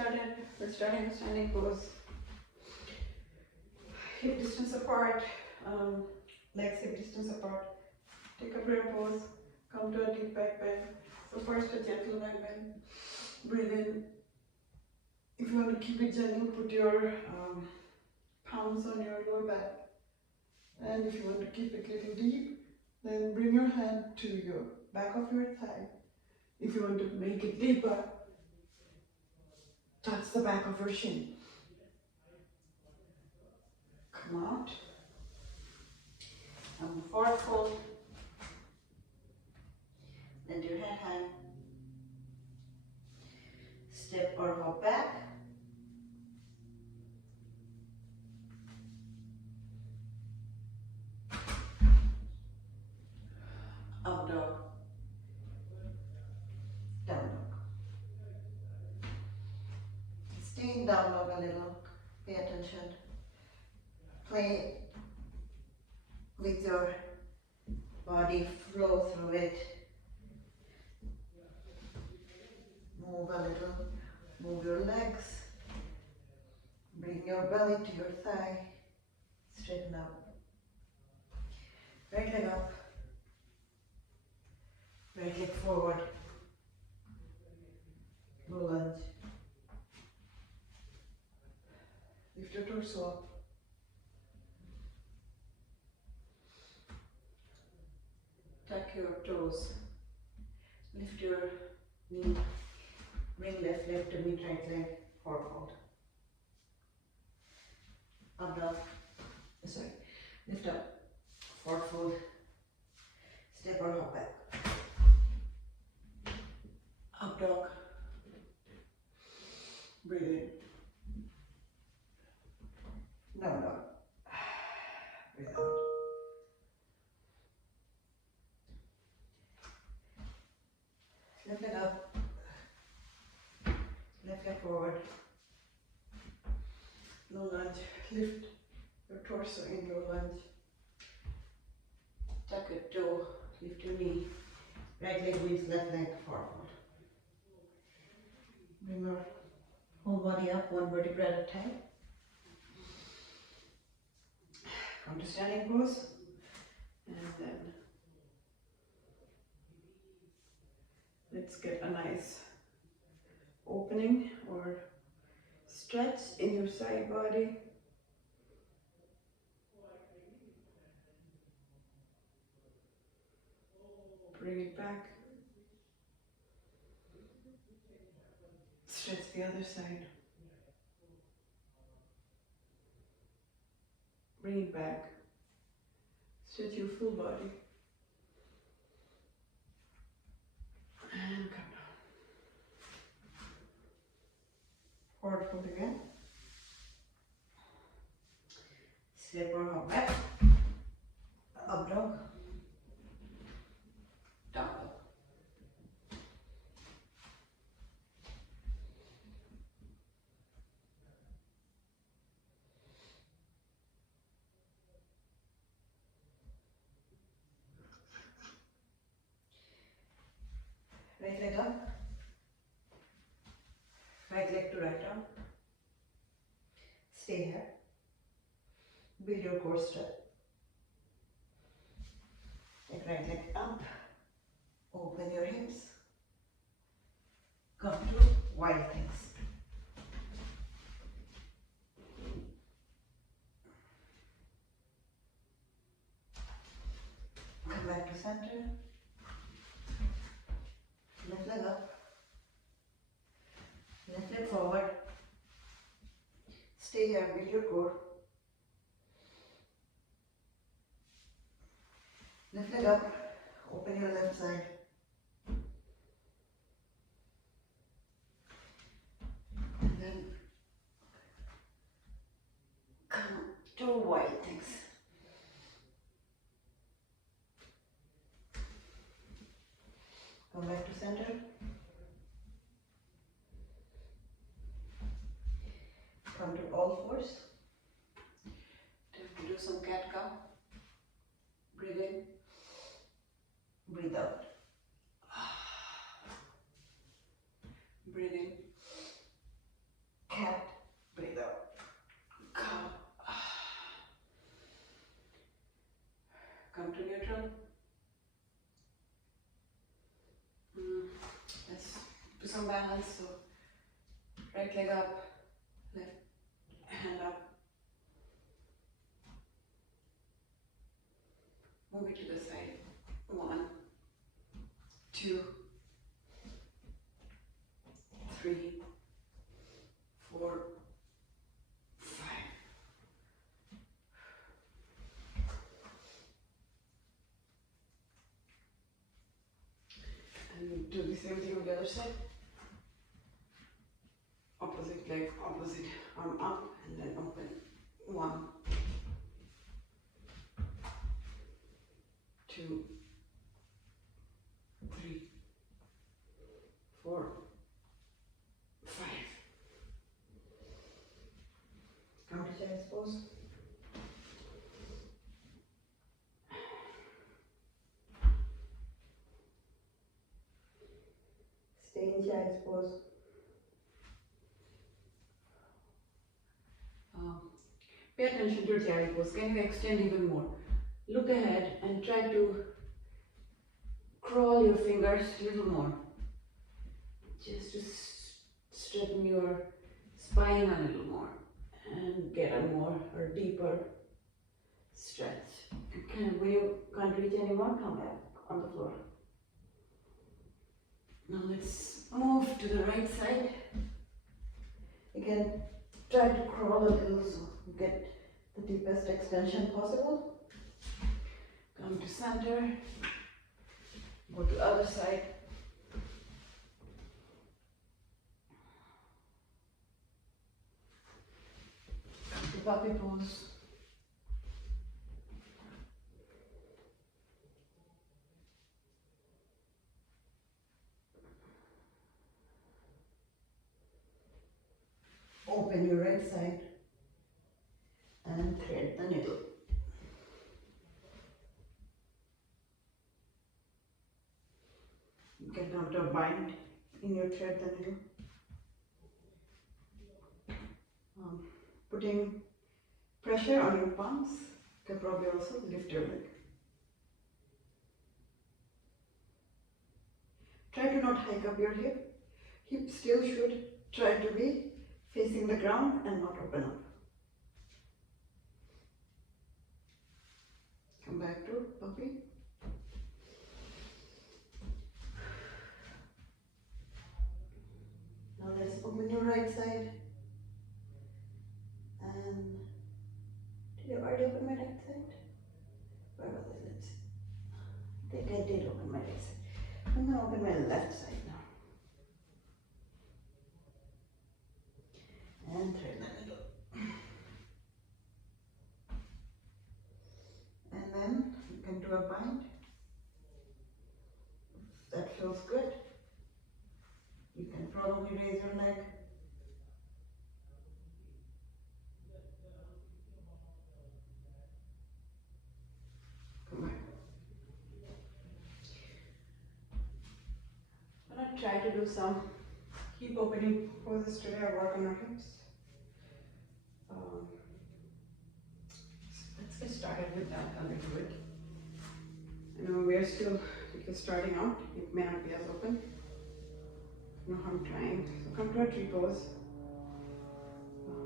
started. We're starting the standing pose. Hip distance apart, legs hip distance apart. Take a prayer pose. Come to a deep back bend. So first a gentle back bend. Breathe in. If you want to keep it gentle, put your palms on your lower back. And if you want to keep it a little deep, then bring your hand to your back of your thigh. If you want to make it deeper, touch the back of your shin. Come out. And forward fold. Let your head hang. Step or hop back. Up dog. Down dog. Stay in down dog a little. Pay attention. Play with your body, flow through it. Move a little. Move your legs. Bring your belly to your thigh. Straighten up. Right leg up. Right leg forward. Low lunge. Lift your torso up. Tuck your toes. Lift your knee. Bring left leg to meet right leg. Forward fold. Up dog. Sorry. Lift up. Forward fold. Step or hop back. Up dog. Breathe in. Down dog. Breathe out. Left leg up. Left leg forward. Low lunge. Lift your torso in low lunge. Tuck your toe. Lift your knee. Right leg meets left leg forward. Bring your whole body up, one vertebra at a time. Come to standing pose. And then let's get a nice opening or stretch in your side body. Bring it back. Stretch the other side. Bring it back. Stretch your full body. And come down. Forward fold again. Step or hop back. Up dog. Down dog. Right leg up. Right leg to right arm. Stay here. Build your core strength. Take right leg up. Open your hips. Come to wild things. Come back to center. Left leg up. Left leg forward. Stay here, build your core. Left leg up. Open your left side. And then come to wide things. Come back to center. Come to all fours. Time to do some cat cow. Breathe in. Breathe out. Breathe in. some balance. So right leg up, left hand up. Move it to the side. 1, 2, 3, 4, 5. And do the same thing on the other side. Opposite leg, opposite arm up, and then open. 1, 2, 3, 4, 5. Come to child's pose. Stay in child's pose. Pay attention to your child's pose. Can you extend even more? Look ahead and try to crawl your fingers a little more. Just to straighten your spine a little more and get a more or deeper stretch. When you can't reach anymore, come back on the floor. Now let's move to the right side. Again, try to crawl a little so you get the deepest extension possible. Come to center. Go to other side. Come to puppy pose. Open your right side and thread the needle. Get down to a bind in your thread the needle. Putting pressure on your palms can probably also lift your leg. Try to not hike up your hip. Hip still should try to be facing the ground and not open up. Come back to puppy. Now let's open your right side. And did I already open my right side? Where was it? Let's see. I think I did open my right side. I'm going to open my left side now. And thread the needle. And then you can do a bind. If that feels good. You can probably raise your leg. Come back. I'm going to try to do some hip opening poses today. I work on our hips. Let's get started with that a little bit. I know we are still starting out. It may not be as open. No harm trying. So come to a tree pose.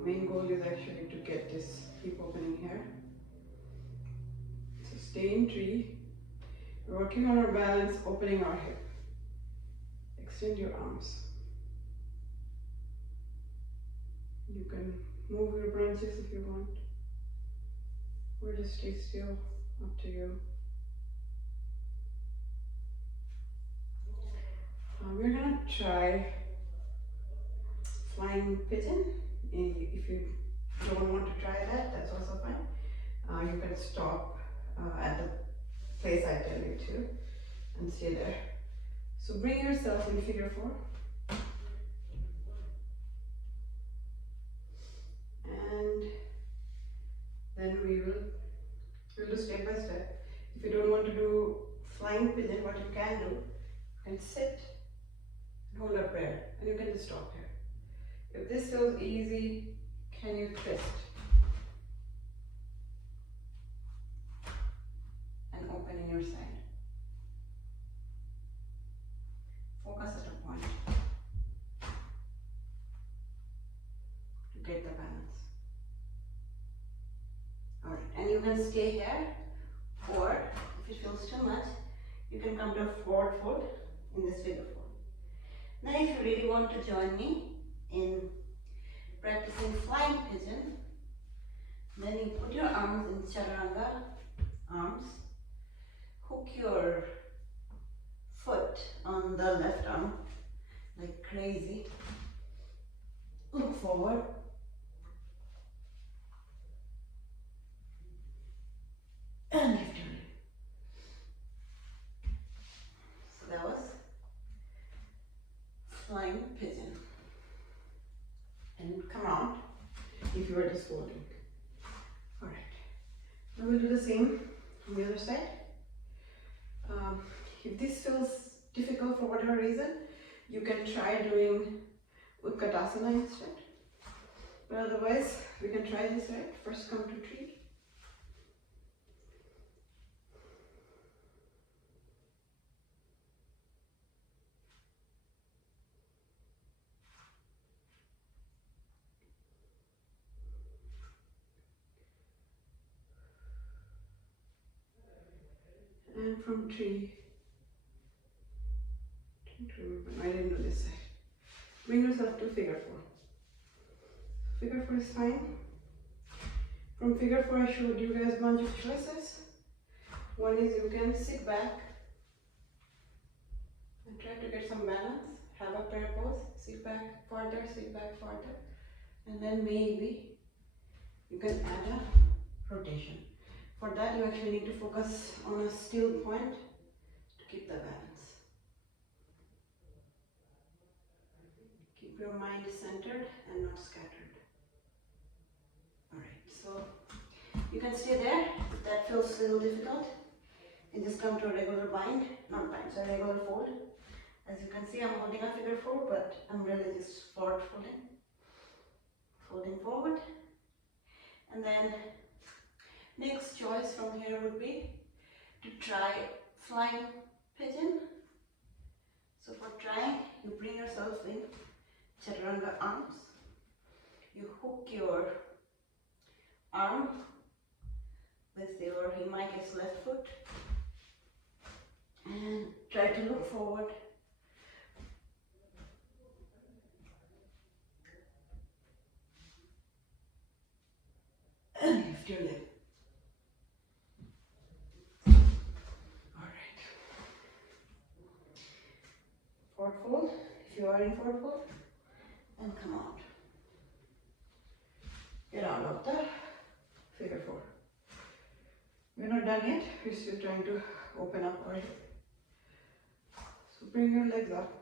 Main goal is actually to get this hip opening here. So stay in tree. We're working on our balance, opening our hip. Extend your arms. You can move your branches if you want, or just stay still, up to you. We're gonna try flying pigeon. If you don't want to try that, that's also fine. You can stop at the place I tell you to and stay there. So bring yourself in figure 4. And then we'll do step by step. If you don't want to do flying pigeon, what you can do, you can sit and hold up prayer, and you can just stop here. If this feels easy, can you twist and open in your side? Focus at a point. can stay here, or if it feels too much, you can come to a forward fold in this figure four. Now if you really want to join me in practicing flying pigeon, then you put your arms in chaturanga arms, hook your foot on the left arm like crazy, look forward, and lift your leg. So that was flying pigeon. And come out if you are just holding. Alright, now we'll do the same on the other side. If this feels difficult for whatever reason, you can try doing Utkatasana instead. But otherwise, we can try this, right? First come to tree. And from tree, I didn't do this side. Bring yourself to figure four. Figure four is fine. From figure four, I showed you guys a bunch of choices. One is you can sit back and try to get some balance. Have a prayer pose. Sit back farther, and then maybe you can add a rotation. For that, you actually need to focus on a still point to keep the balance. Keep your mind centered and not scattered. Alright, so you can stay there. If that feels a little difficult, and just come to a regular bind, not bind, so a regular fold. As you can see, I'm holding a figure four, but I'm really just forward folding forward. And then next choice from here would be to try flying pigeon. So for trying, you bring yourself in chaturanga arms. You hook your arm with your, in my case, left foot, and try to look forward. And lift your leg. Alright. Forward fold, if you are in forward fold, and come out. Get out of the figure four. We're not done yet, we're still trying to open up our hip. So bring your legs up.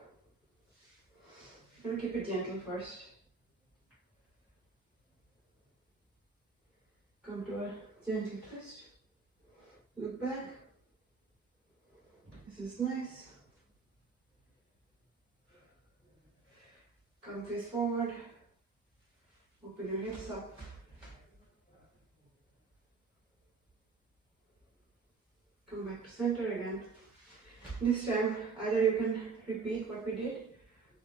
You're going to keep it gentle first. Come to a gentle twist. Look back. This is nice. Come face forward. Open your hips up. Come back to center again. This time, either you can repeat what we did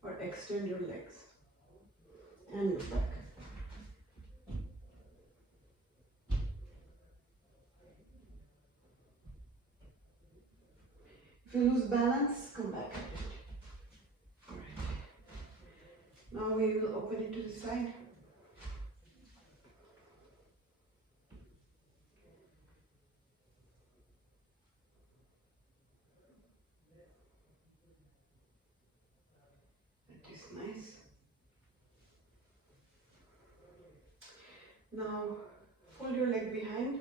or extend your legs and look back. If you lose balance, come back. Alright. Now we will open it to the side. That is nice. Now fold your leg behind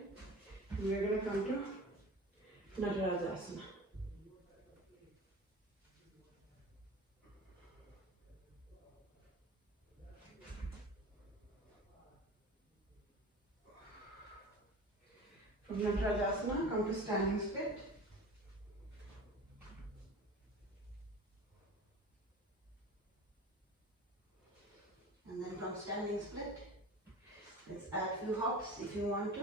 and we are going to come to Natarajasana. From Natarajasana, come to standing split. And then from standing split, let's add a few hops if you want to.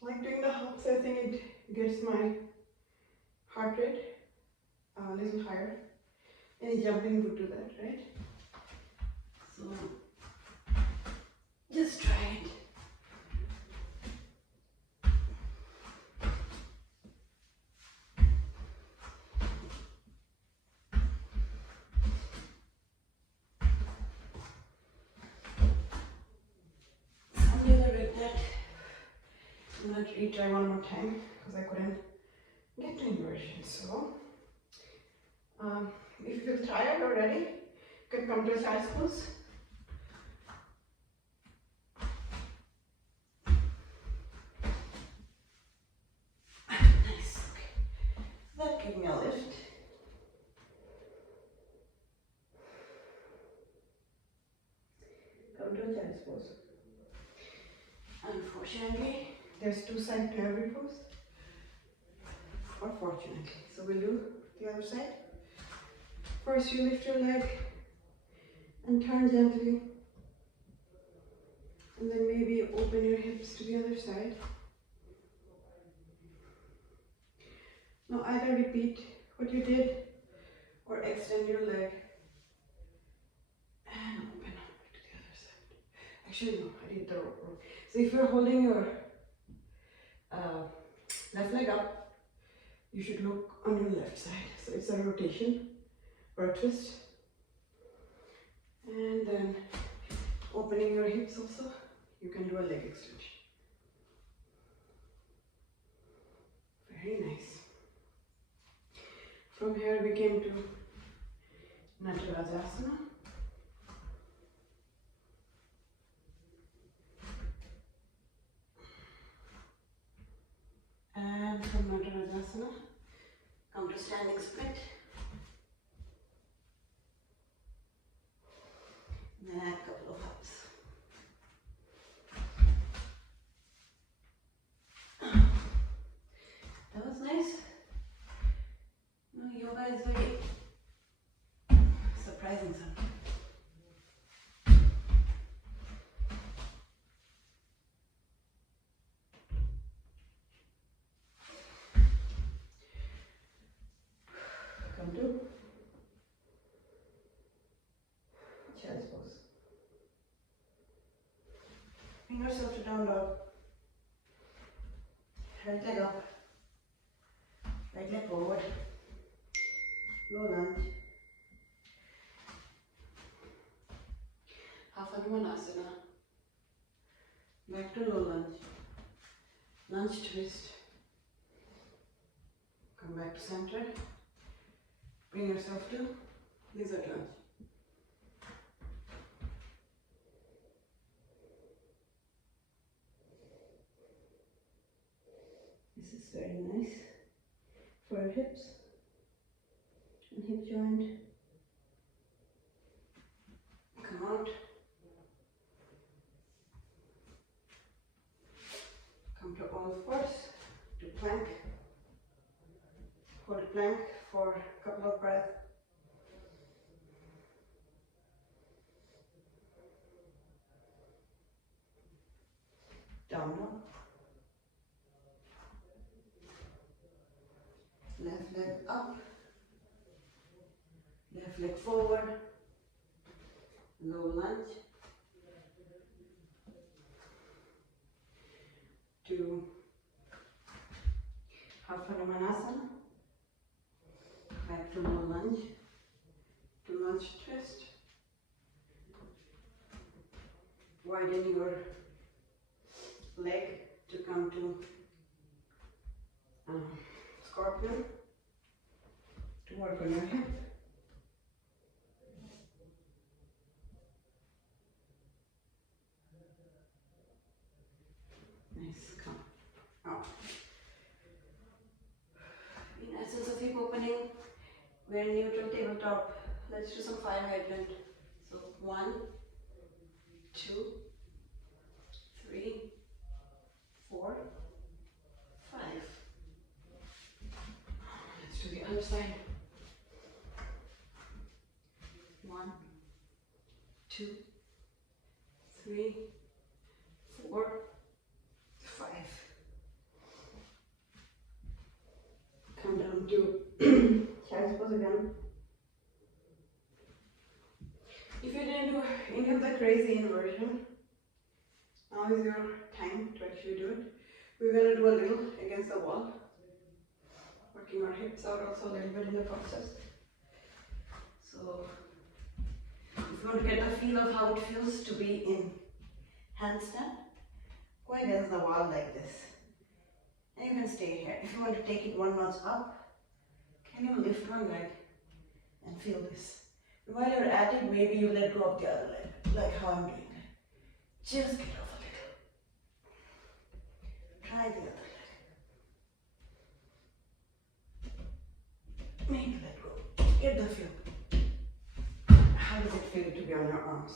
Like doing the hops, I think it gets my heart rate a little higher. Any jumping would do that, right? So just try it. Some days I regret. I'm going to retry one more time because I couldn't get to inversion. So if you feel tired already, you can come to a side pose. Nice. Okay. That gave me a lift. Come to a child's pose. Unfortunately, there's two sides to every pose. Or fortunately. So we'll do the other side. First, you lift your leg and turn gently. And then maybe open your hips to the other side. Now either repeat what you did or extend your leg and open up to the other side. Actually, no, I did the wrong. So if you're holding your left leg up, you should look on your left side. So it's a rotation or a twist. And then opening your hips also, you can do a leg extension. Very nice. From here we came to Natarajasana. And from Natarajasana, come to standing split. And then a couple of hops. That was nice. No, yoga is very surprising sometimes. Come to child's pose. Bring yourself to down dog. Right leg up. Right leg forward. Low lunge. Half Hanumanasana. Back to low lunge. Lunge twist. Come back to center. Bring yourself to lizard lunge. This is very nice for your hips and hip joint. Come out. Come to all fours, to plank. Hold plank for a couple of breaths. Down dog. Left leg up. Left leg forward. Low lunge. To half Hanumanasana. Back to low lunge. To lunge twist. Widen your leg to come to scorpion. To work on your hip. Nice, come out. In essence of hip opening, we're in neutral tabletop. Let's do some fire hydrant. So 1, 2, 3, 4, 5. Let's do the other side. 1, 2, 3, 4, 5. Come down to child's pose again. If you didn't do Indian crazy inversion. Now is your time to actually do it. We're going to do a little against the wall, working our hips out also a little bit in the process. So if you want to get a feel of how it feels to be in handstand, go against the wall like this. And you can stay here. If you want to take it one notch up, can you lift one leg and feel this? While you're at it, maybe you let go of the other leg, like how I'm doing it. Just get off a little. Try the other leg. Maybe let go. Get the feel. How does it feel to be on your arms?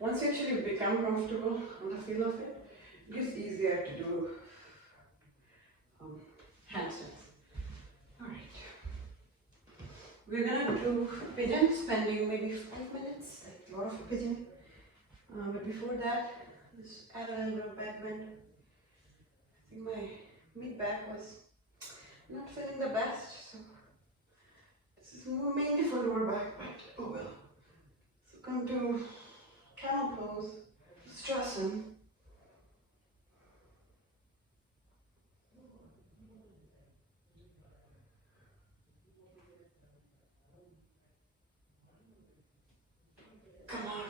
Once you actually become comfortable on the feel of it, it gets easier to do handstands. Alright. We're gonna do pigeon, spending maybe 5 minutes, like a lot of pigeon. But before that, let's add a little bit of back bend. I think my mid back was not feeling the best, so this is more mainly for lower back, but oh well. So come to camel pose, Strassen. Come on.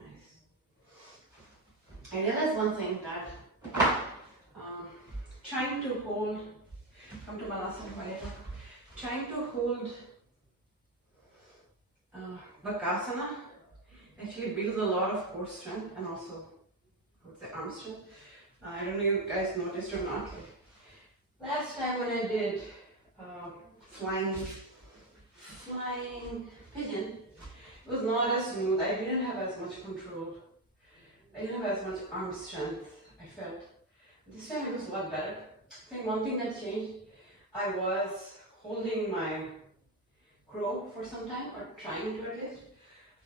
Nice. I realized one thing that trying to hold, come to Malasana later, trying to hold Bakasana actually builds a lot of core strength and also, I would say, arm strength. I don't know if you guys noticed or not. Last time when I did flying pigeon, it was not as smooth. I didn't have as much control. I didn't have as much arm strength, I felt. This time it was a lot better. I think one thing that changed, I was holding my crow for some time, or trying to at least.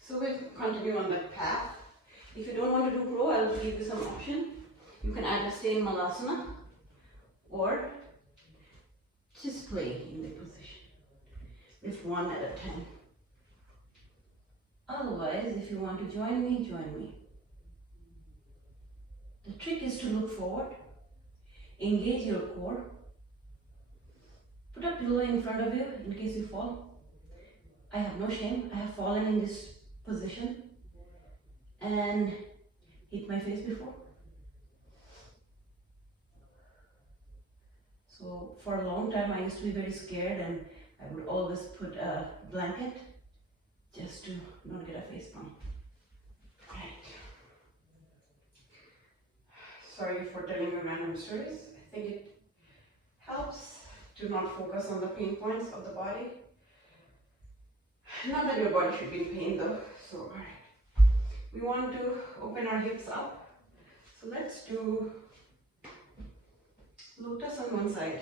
So we'll continue on that path. If you don't want to do crow, I'll give you some option. You can either stay in Malasana or just play in the position. Lift one at a time. Otherwise, if you want to join me, join me. The trick is to look forward, engage your core, put a pillow in front of you in case you fall. I have no shame. I have fallen in this position and hit my face before. So for a long time I used to be very scared and I would always put a blanket just to not get a face palm. Right. Sorry for telling you random stories. I think it helps to not focus on the pain points of the body. Not that your body should be in pain though. So alright. We want to open our hips up. So let's do lotus on one side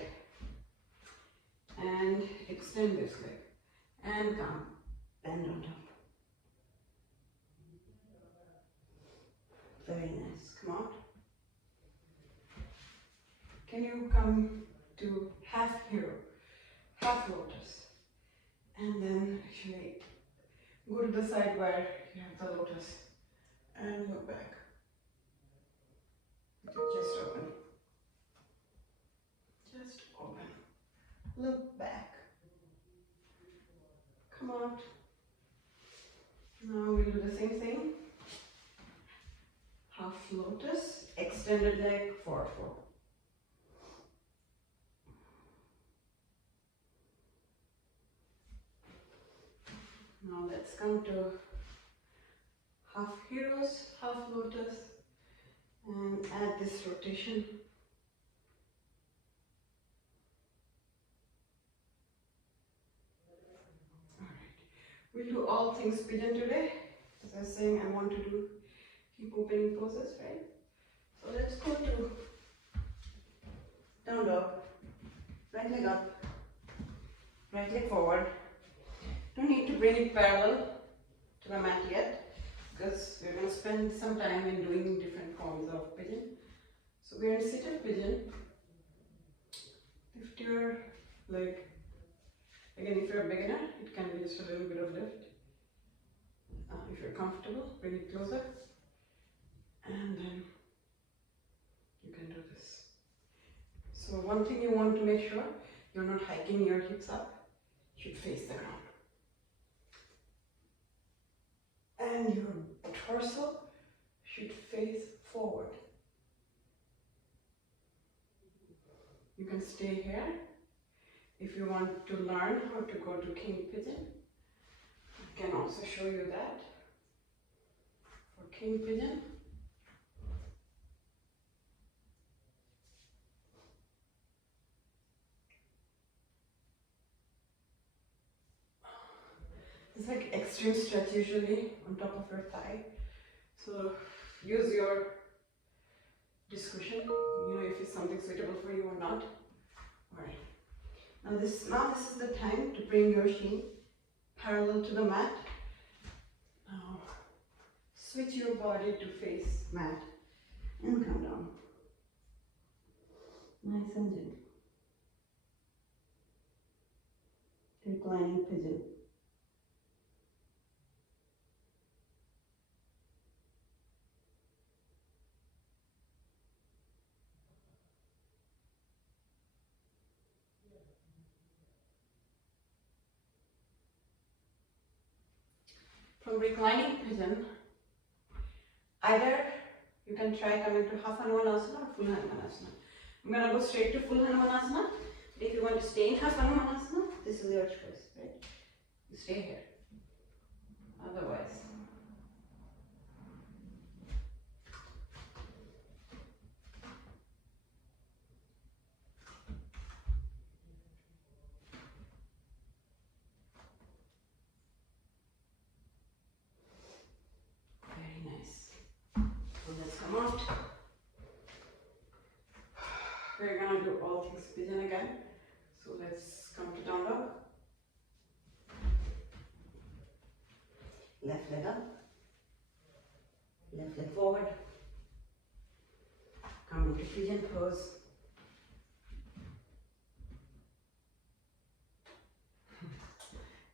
and extend this leg and come, bend on top. Very nice. Come on. Can you come to half hero, half lotus, and then actually go to the side where you have the lotus and look back. Just open. Just open. Look back. Come out. Now we'll do the same thing. Half lotus, extended leg, forward fold. Now let's come to half heroes, half lotus, and add this rotation. Alright, we'll do all things pigeon today. As I was saying, I want to keep opening poses, right? So let's go to down dog, right leg up, right leg forward. Don't need to bring it parallel to the mat yet, because we're going to spend some time in doing different forms of pigeon. So we're in seated pigeon. Lift your leg Again, if you're a beginner, it can be just a little bit of lift. If you're comfortable, bring it closer, and then you can do this. So one thing you want to make sure, you're not hiking your hips up, you should face the ground. And your torso should face forward. You can stay here. If you want to learn how to go to king pigeon, I can also show you that. For king pigeon, it's like extreme stretch usually on top of your thigh. So use your discretion, if it's something suitable for you or not. Alright. Now this is the time to bring your shin parallel to the mat. Now switch your body to face mat and come down. Nice and gentle. Reclining pigeon. From reclining pigeon, either you can try coming to half Hanumanasana or full Hanumanasana. I'm going to go straight to full Hanumanasana. If you want to stay in half Hanumanasana, this is your choice, right? You stay here. Otherwise, very nice. So let's come out. We're gonna do all things pigeon again. So let's come to down dog. Left leg up. Left leg forward. Come into pigeon pose.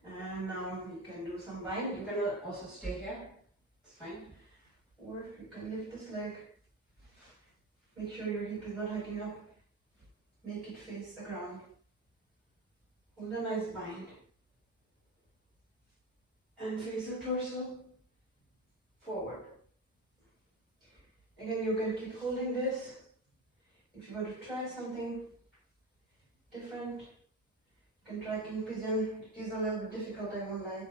And now we can do some bind. You can also stay here. It's fine. Or you can lift this leg. Make sure your hip is not hiking up. Make it face the ground. Hold a nice bind. And face your torso forward. Again, you can keep holding this. If you want to try something different, you can try king pigeon. It is a little bit difficult, I won't lie.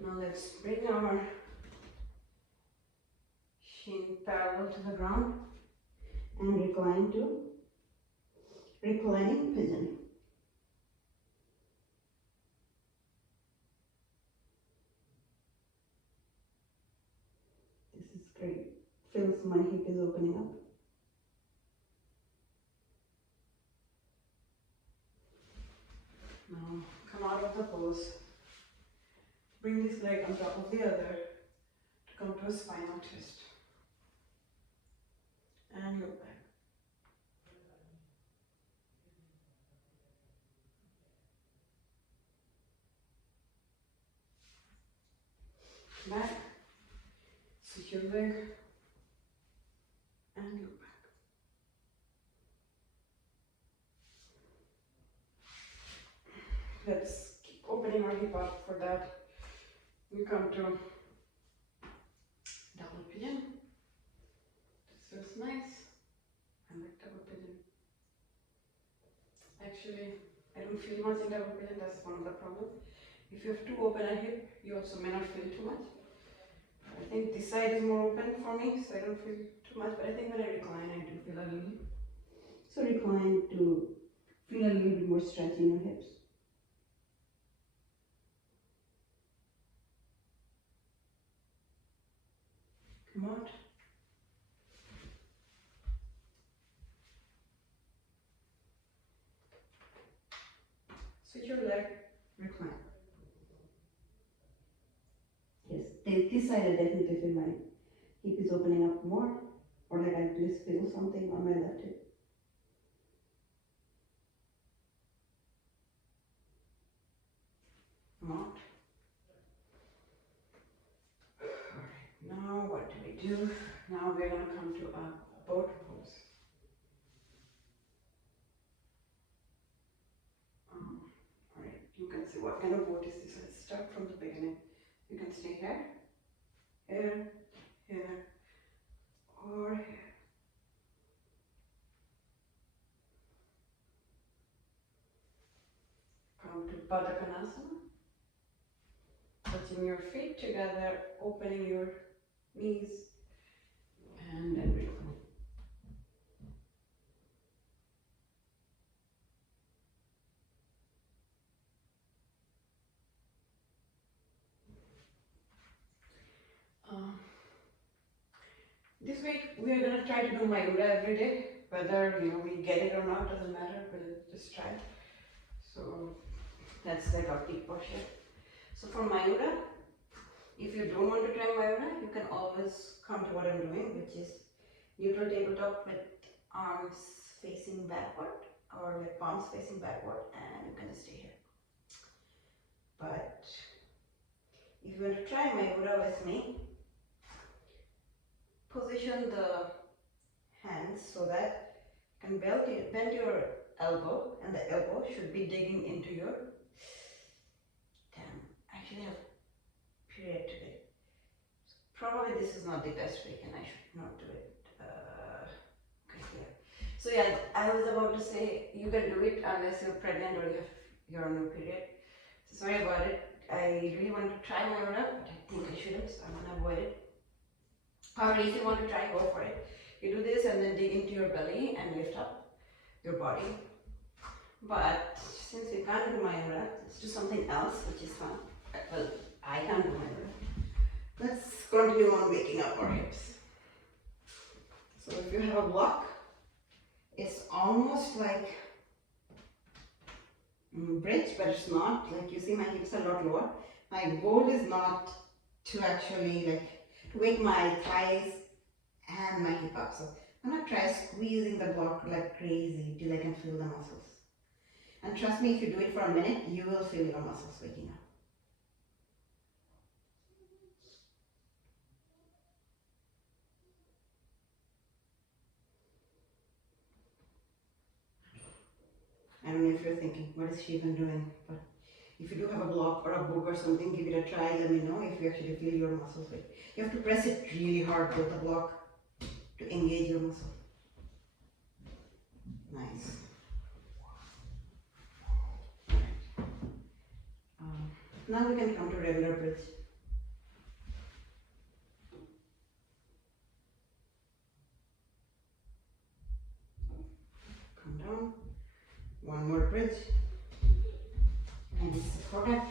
Now let's bring our shin parallel to the ground and recline to reclining pigeon. This is great. Feels my hip is opening up. Now come out of the pose. Bring this leg on top of the other to come to a spinal twist. And look back. Back. Switch your leg. And look back. Let's keep opening our hip up for that. We come to double pigeon. This feels nice. I like double pigeon. Actually, I don't feel much in double pigeon. That's one of the problems. If you have too open a hip, you also may not feel too much. I think this side is more open for me, so I don't feel too much. But I think when I recline, I do feel a little. So recline to feel a little bit more stretch in your hips. Come out. Switch your leg. side I definitely feel my hip is opening up more, or like I just feel something on my left hip. Not. Alright, now what do we do? Now we're gonna come to a boat pose. Alright, you can see what kind of boat is this. Let's start from the beginning. You can stay here, here, here, or here. Come to Baddha Konasana. Touching your feet together, opening your knees, and then breathe. This week we are gonna try to do Mayura every day. Whether we get it or not doesn't matter. We'll just try. So that's like our peak posture. So for Mayura, if you don't want to try Mayura, you can always come to what I'm doing, which is neutral tabletop with arms facing backward or like palms facing backward, and you can just stay here. But if you want to try Mayura with me, position the hands so that you can bend your elbow, and the elbow should be digging into your, I actually have period today. So probably this is not the best week and I should not do it. Okay, here. So yeah, I was about to say you can do it unless you're pregnant or you're on a period. So sorry about it. I really want to try Mayura, but I think I shouldn't, so I'm gonna avoid it. However, if you want to try, go for it. You do this and then dig into your belly and lift up your body. But since we can't do Mayura, let's do something else which is fun. Well, I can't do Mayura. Let's continue on waking up our hips. So if you have a block, it's almost like bridge, but it's not. Like you see, my hips are a lot lower. My goal is not to actually to wake my thighs and my hip up. So I'm gonna try squeezing the block like crazy till I can feel the muscles. And trust me, if you do it for a minute, you will feel your muscles waking up. I don't know if you're thinking, what is she even doing? But if you do have a block or a book or something, give it a try. Let me know if you actually feel your muscles wake. You have to press it really hard with the block to engage your muscle. Nice. Now we can come to regular bridge. Come down. One more bridge. And support it.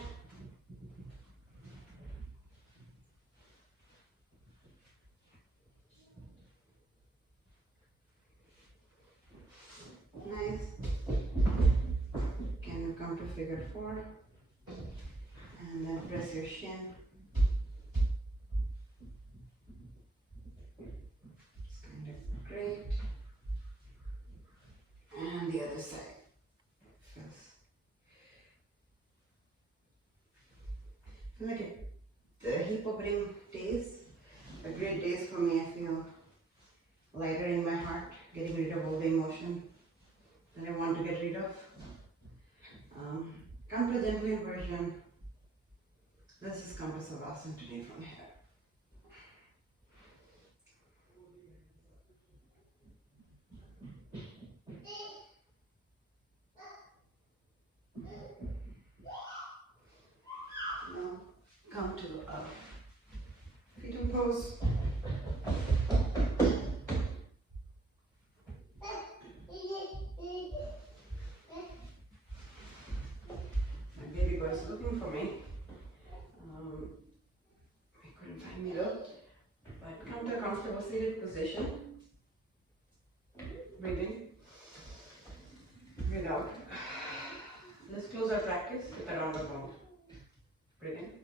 Nice. Can you come to figure four? And then press your shin. It's kind of great. And the other side. I feel like the hip opening days are great days for me. I feel lighter in my heart, getting rid of all the emotion that I want to get rid of. Come to gentle inversion. Let's just come to Savasana today from here. Now come to fetal pose. My baby boy is looking for me. He couldn't find me though. But come to a comfortable seated position. Breathe in. Breathe out. Let's close our practice with a round of bound. Breathe in.